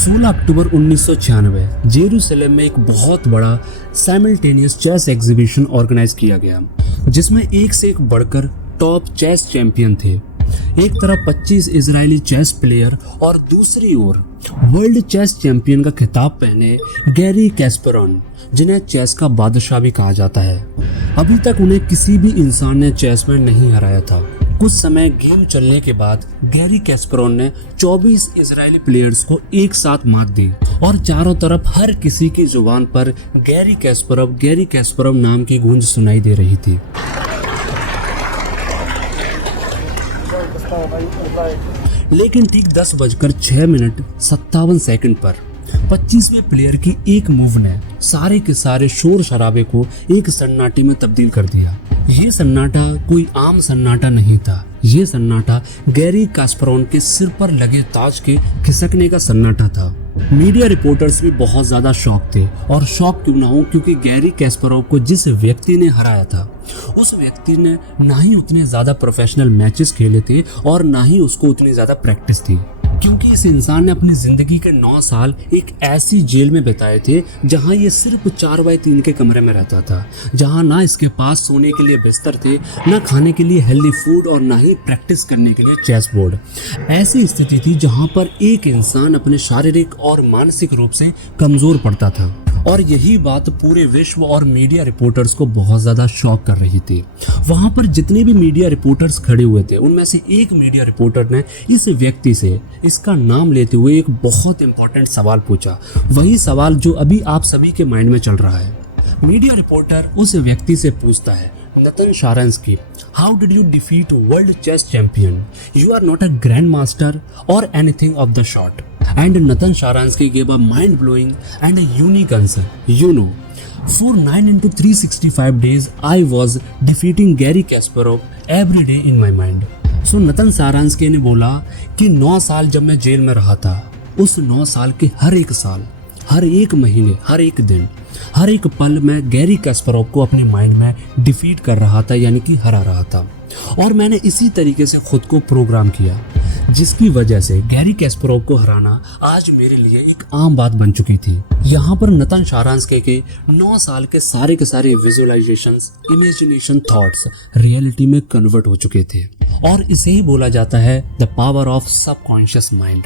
16 अक्टूबर 1996 Jerusalem में एक बहुत बड़ा साइमल्टेनियस चेस एग्जीबिशन ऑर्गेनाइज किया गया, जिसमें एक से एक बढ़कर टॉप चेस चैंपियन थे। एक तरफ 25 इजरायली चेस प्लेयर और दूसरी ओर वर्ल्ड चेस चैंपियन का खिताब पहने गैरी कैस्परोव, जिन्हें चेस का बादशाह भी कहा जाता है। अभी तक उन्हें किसी भी इंसान ने चेस में नहीं हराया था। कुछ समय गेम चलने के बाद गैरी कैस्परोव ने 24 इजरायली प्लेयर्स को एक साथ मात दी और चारों तरफ हर किसी की जुबान पर गैरी कैस्परोव नाम की गूंज सुनाई दे रही थी। लेकिन ठीक 10:06:57 पर 25वें प्लेयर की एक मूव ने सारे के सारे शोर शराबे को एक सन्नाटे में तब्दील कर दिया। ये सन्नाटा कोई आम सन्नाटा नहीं था। ये सन्नाटा गैरी कैस्परोव के सिर पर लगे ताज के खिसकने का सन्नाटा था। मीडिया रिपोर्टर्स भी बहुत ज्यादा शॉक थे, और शॉक क्यों ना हो, क्योंकि गैरी कैस्परोव को जिस व्यक्ति ने हराया था उस व्यक्ति ने ना ही उतने ज्यादा प्रोफेशनल मैचेस खेले थे और ना ही उसको उतनी ज्यादा प्रैक्टिस थी, क्योंकि इस इंसान ने अपनी जिंदगी के 9 साल एक ऐसी जेल में बिताए थे जहां ये सिर्फ 4x3 के कमरे में रहता था, जहां ना इसके पास सोने के लिए बिस्तर थे, ना खाने के लिए हेल्दी फूड और ना ही प्रैक्टिस करने के लिए चेस बोर्ड। ऐसी स्थिति थी जहां पर एक इंसान अपने शारीरिक और मानसिक रूप से कमजोर पड़ता था, और यही बात पूरे विश्व और मीडिया रिपोर्टर्स को बहुत ज्यादा शॉक कर रही थी। वहां पर जितने भी मीडिया रिपोर्टर्स खड़े हुए थे, उनमें से एक मीडिया रिपोर्टर ने इस व्यक्ति से इसका नाम लेते हुए एक बहुत इंपॉर्टेंट सवाल पूछा, वही सवाल जो अभी आप सभी के माइंड में चल रहा है। मीडिया रिपोर्टर उस व्यक्ति से पूछता है, Natan Sharansky, how did you defeat world chess champion? You are not a grand master or anything of the sort. And Nathan Sharansky gave a mind-blowing and a unique answer. You know, for 9 into 365 days, I was defeating Gary Kasparov every day in my mind. So Nathan Sharansky ने बोला कि 9 साल जब मैं jail में रहा था, उस 9 साल के हर एक साल, हर एक महीने, हर एक दिन, हर एक पल मैं गैरी कैस्परोव को अपने माइंड में डिफीट कर रहा था, यानी कि हरा रहा था। और मैंने इसी तरीके से खुद को प्रोग्राम किया, जिसकी वजह से गैरी कैस्परोव को हराना आज मेरे लिए एक आम बात बन चुकी थी। यहाँ पर नतन शारांस्की के 9 साल के सारे विजुअलाइजेशंस, इमेजिनेशन, थॉट्स रियलिटी में कन्वर्ट हो चुके थे, और इसे ही बोला जाता है the power of subconscious mind.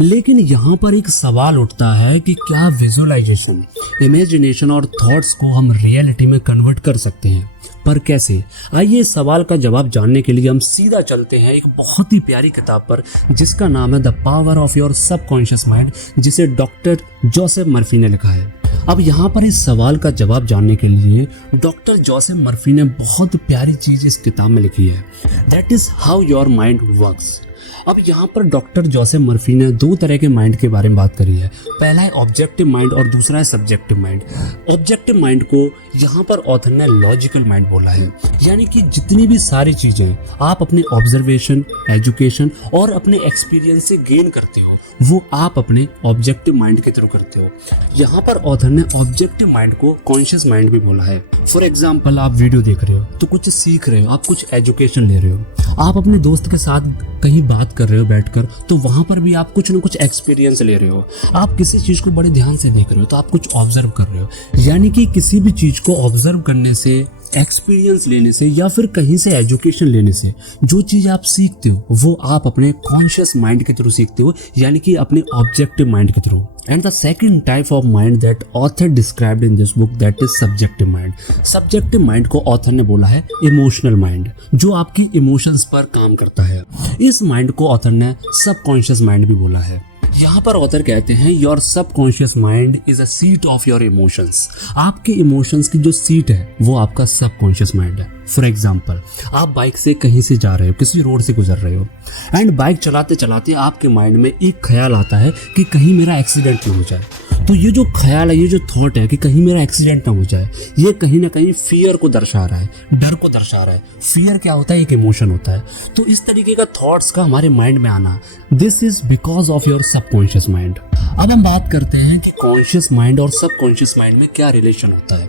लेकिन यहाँ पर एक सवाल उठता है कि क्या विजुअलाइजेशन, इमेजिनेशन और थॉट्स को हम रियलिटी में कन्वर्ट कर सकते हैं, पर कैसे? आइए इस सवाल का जवाब जानने के लिए हम सीधा चलते हैं एक बहुत ही प्यारी किताब पर, जिसका नाम है the power of your subconscious mind, जिसे डॉक्टर जोसेफ मर्फी ने लिखा है। अब यहाँ पर इस सवाल का जवाब जानने के लिए डॉक्टर जोसेफ मर्फी ने बहुत प्यारी चीज इस किताब में लिखी है, that is how your mind works. अब यहाँ पर डॉक्टर जोसेफ मर्फी ने 2 तरह के माइंड के बारे में बात करी है। पहला है ऑब्जेक्टिव माइंड और दूसरा है सब्जेक्टिव माइंड। ऑब्जेक्टिव माइंड को यहाँ पर ऑथर ने लॉजिकल माइंड बोला है, यानी कि जितनी भी सारी चीजें आप अपने ऑब्जर्वेशन, एजुकेशन और अपने एक्सपीरियंस से गेन करते हो, वो आप अपने ऑब्जेक्टिव माइंड के थ्रू करते हो। यहाँ पर ऑथर ने ऑब्जेक्टिव माइंड को कॉन्शियस माइंड भी बोला है। फॉर एग्जाम्पल, आप वीडियो देख रहे हो तो कुछ सीख रहे हो, आप कुछ एजुकेशन ले रहे हो, आप अपने दोस्त के साथ कहीं बात कर रहे हो बैठकर, तो वहां पर भी आप कुछ न कुछ एक्सपीरियंस ले रहे हो। आप किसी चीज को बड़े ध्यान से देख रहे हो तो आप कुछ ऑब्जर्व कर रहे हो, यानी कि किसी भी चीज को ऑब्जर्व करने से, एक्सपीरियंस लेने से या फिर कहीं से एजुकेशन लेने से जो चीज आप सीखते हो वो आप अपने कॉन्शियस माइंड के थ्रू सीखते हो, यानी कि अपने ऑब्जेक्टिव माइंड के through. And the second type of mind that author described in this book, that is subjective mind. Subjective mind को ऑथर ने बोला है इमोशनल माइंड, जो आपकी इमोशंस पर काम करता है। इस माइंड को ऑथर ने सबकॉन्शियस माइंड भी बोला है। यहाँ पर ऑथर कहते हैं your subconscious mind is a seat of your emotions. आपके इमोशंस की जो सीट है वो आपका सबकॉन्शियस माइंड है। फॉर एग्जाम्पल, आप बाइक से कहीं से जा रहे हो, किसी रोड से गुजर रहे हो, एंड बाइक चलाते चलाते आपके माइंड में एक ख्याल आता है कि कहीं मेरा एक्सीडेंट ना हो जाए। तो ये जो ख्याल है, ये जो थॉट है कि कहीं मेरा एक्सीडेंट ना हो जाए, ये कहीं ना कहीं फियर को दर्शा रहा है, डर को दर्शा रहा है। फियर क्या होता है? एक इमोशन होता है। तो इस तरीके का थॉट्स का हमारे माइंड में आना, this is because of your subconscious mind. अब हम बात करते हैं कि कॉन्शियस माइंड और सबकॉन्शियस माइंड में क्या रिलेशन होता है।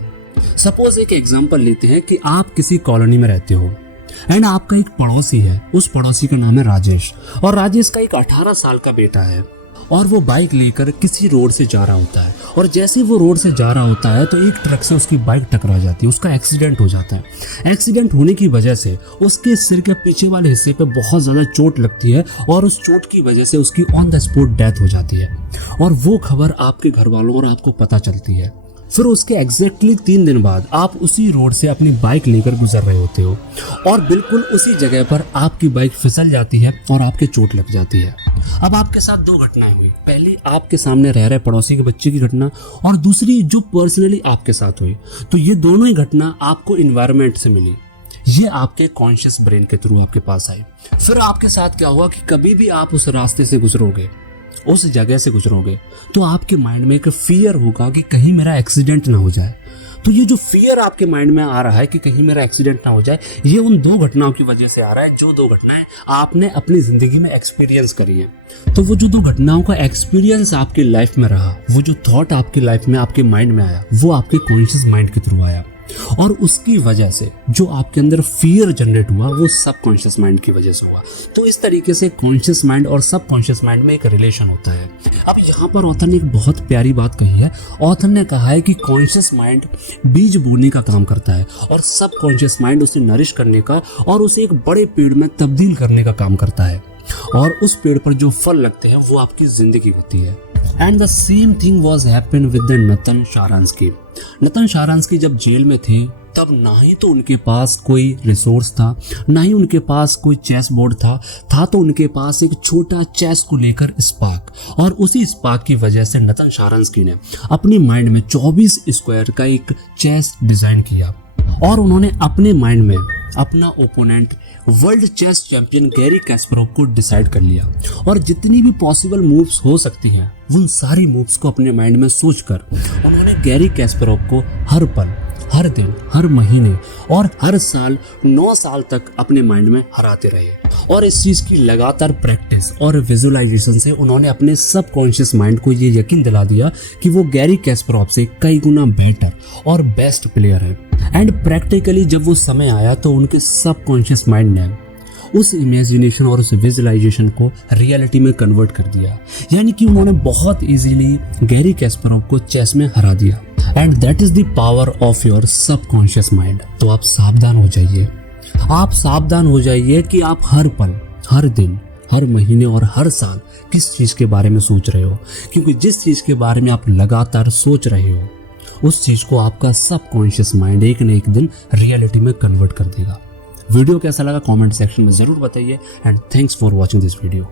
सपोज एक एग्जांपल लेते हैं कि आप किसी कॉलोनी में रहते हो एंड आपका एक पड़ोसी है, उस पड़ोसी का नाम है राजेश, और राजेश का एक 18 साल का बेटा है। और वो बाइक लेकर किसी रोड से जा रहा होता है, और जैसे वो रोड से जा रहा होता है तो एक ट्रक से उसकी बाइक टकरा जाती है, उसका एक्सीडेंट हो जाता है। एक्सीडेंट होने की वजह से उसके सिर के पीछे वाले हिस्से पे बहुत ज़्यादा चोट लगती है, और उस चोट की वजह से उसकी ऑन द स्पॉट डेथ हो जाती है। और वो खबर आपके घर वालों और आपको पता चलती है। फिर उसके एग्जैक्टली 3 दिन बाद आप उसी रोड से अपनी बाइक लेकर गुजर रहे होते हो, और बिल्कुल उसी जगह पर आपकी बाइक फिसल जाती है और आपके चोट लग जाती है। अब आपके साथ 2 घटनाएं हुई, पहली आपके सामने रह रहे पड़ोसी के बच्चे की घटना, और दूसरी जो पर्सनली आपके साथ हुई। तो ये दोनों ही घटना आपको इन्वायरमेंट से मिली, ये आपके कॉन्शियस ब्रेन के थ्रू आपके पास आई। फिर आपके साथ क्या हुआ कि कभी भी आप उस रास्ते से गुजरोगे, उस जगह से गुजरोगे, तो आपके माइंड में एक फियर होगा कि कहीं मेरा एक्सीडेंट ना हो जाए। तो ये जो फियर आपके माइंड में आ रहा है कि कहीं मेरा एक्सीडेंट ना हो जाए, ये उन 2 घटनाओं की वजह से आ रहा है, जो 2 घटनाएं आपने अपनी जिंदगी में एक्सपीरियंस करी हैं। तो वो जो 2 घटनाओं का एक्सपीरियंस आपकी लाइफ में रहा, वो जो थॉट आपकी लाइफ में आपके माइंड में आया, वो आपके कॉन्शियस माइंड के थ्रू आया, और उसकी वजह से जो आपके अंदर फियर जनरेट हुआ वो सब कॉन्शियस माइंड की वजह से हुआ। तो इस तरीके से कॉन्शियस माइंड और सब कॉन्शियस माइंड में एक रिलेशन होता है। अब यहाँ पर ऑथर ने एक बहुत प्यारी बात कही है। ऑथर ने कहा है कि कॉन्शियस माइंड बीज बोने का काम करता है, और सब कॉन्शियस माइंड उसे नरिश करने का और उसे एक बड़े पेड़ में तब्दील करने का काम करता है, और उस पेड़ पर जो फल लगते हैं वो आपकी जिंदगी होती है। And the same thing was happen with Natan Sharansky. Natan Sharansky जब जेल में थे तब ना ही तो उनके पास कोई रिसोर्स था, ना ही उनके पास कोई चेस बोर्ड था तो उनके पास एक छोटा चेस को लेकर स्पार्क, और उसी स्पार्क की वजह से नतन शारांस्की ने अपनी माइंड में 24 स्क्वायर का एक चेस डिजाइन किया, और उन्होंने अपने माइंड में अपना opponent world chess champion Garry Kasparov को डिसाइड कर लिया, और जितनी भी पॉसिबल मूव्स हो सकती हैं उन सारी मूव्स को अपने माइंड में सोचकर उन्होंने गैरी कैस्परोव को हर पल, हर दिन, हर महीने और हर साल 9 साल तक अपने माइंड में हराते रहे। और इस चीज की लगातार प्रैक्टिस और विजुअलाइजेशन से उन्होंने अपने सब कॉन्शियस माइंड को ये यकीन दिला दिया कि वो गैरी कैस्परोव से कई गुना बेटर और बेस्ट प्लेयर है। एंड प्रैक्टिकली जब वो समय आया तो उनके सब कॉन्शियस माइंड ने उस इमेजिनेशन और उस विजुअलाइजेशन को रियलिटी में कन्वर्ट कर दिया, यानी कि उन्होंने बहुत इजीली गैरी कैस्परोव को चेस में हरा दिया। And that is the power of your subconscious mind. तो आप सावधान हो जाइए, आप सावधान हो जाइए कि आप हर पल, हर दिन, हर महीने और हर साल किस चीज के बारे में सोच रहे हो, क्योंकि जिस चीज के बारे में आप लगातार सोच रहे हो उस चीज को आपका सबकॉन्शियस माइंड एक न एक दिन रियलिटी में कन्वर्ट कर देगा। वीडियो कैसा लगा कमेंट सेक्शन में जरूर बताइए, and thanks for watching this video.